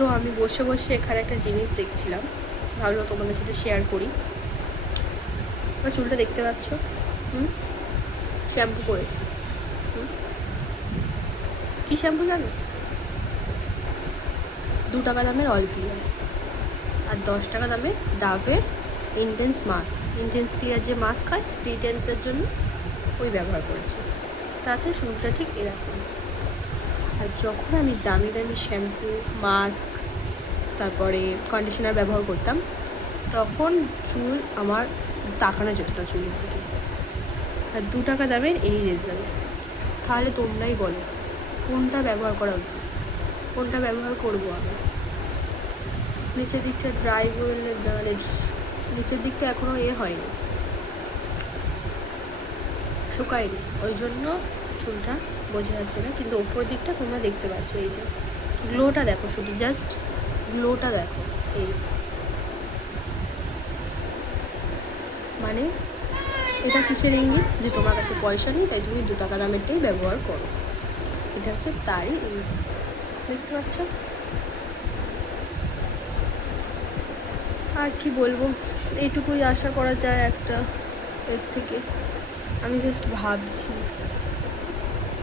তো আমি বসে বসে এখানে একটা জিনিস দেখছিলাম, ভাবলো তোমাদের সাথে শেয়ার করি। আমার চুলটা দেখতে পাচ্ছ, শ্যাম্পু করেছি। কী শ্যাম্পু জানো? 2 টাকা দামের অয়েল ক্লিয়ার আর 10 টাকা দামের ডাভের ইন্টেন্স মাস্ক। ইন্টেন্স ক্লিয়ার যে মাস্ক হয় স্প্লিটেন্সের জন্য, ওই ব্যবহার করেছি। তাতে চুলটা ঠিক এরকম। আর যখন আমি দামি দামি শ্যাম্পু, মাস্ক, তারপরে কন্ডিশনার ব্যবহার করতাম, তখন চুল আমার তাকানো যেত না চুলের দিকে। আর 2 টাকা দামের এই রেজাল্ট। তাহলে তোমরাই বলো কোনটা ব্যবহার করা উচিত, কোনটা ব্যবহার করবো আমি? নিচের দিকটা ড্রাই বললে, মানে নিচের দিকটা এখনও হয়নি, শুকায়নি, ওই জন্য চুলটা বোঝা যাচ্ছে না। কিন্তু ওপর দিকটা তোমরা দেখতে পাচ্ছ, এই যে গ্লোটা দেখো, শুধু জাস্ট গ্লোটা দেখো। এই মানে এটা কিসের ইঙ্গিত? যে তোমার কাছে পয়সা নেই, তাই তুমি 2 টাকা দামেরটাই ব্যবহার করো। এটা হচ্ছে তারই ইঙ্গিত, দেখতে পাচ্ছ? আর কি বলবো, এইটুকুই আশা করা যায় একটা এর থেকে। আমি জাস্ট ভাবছি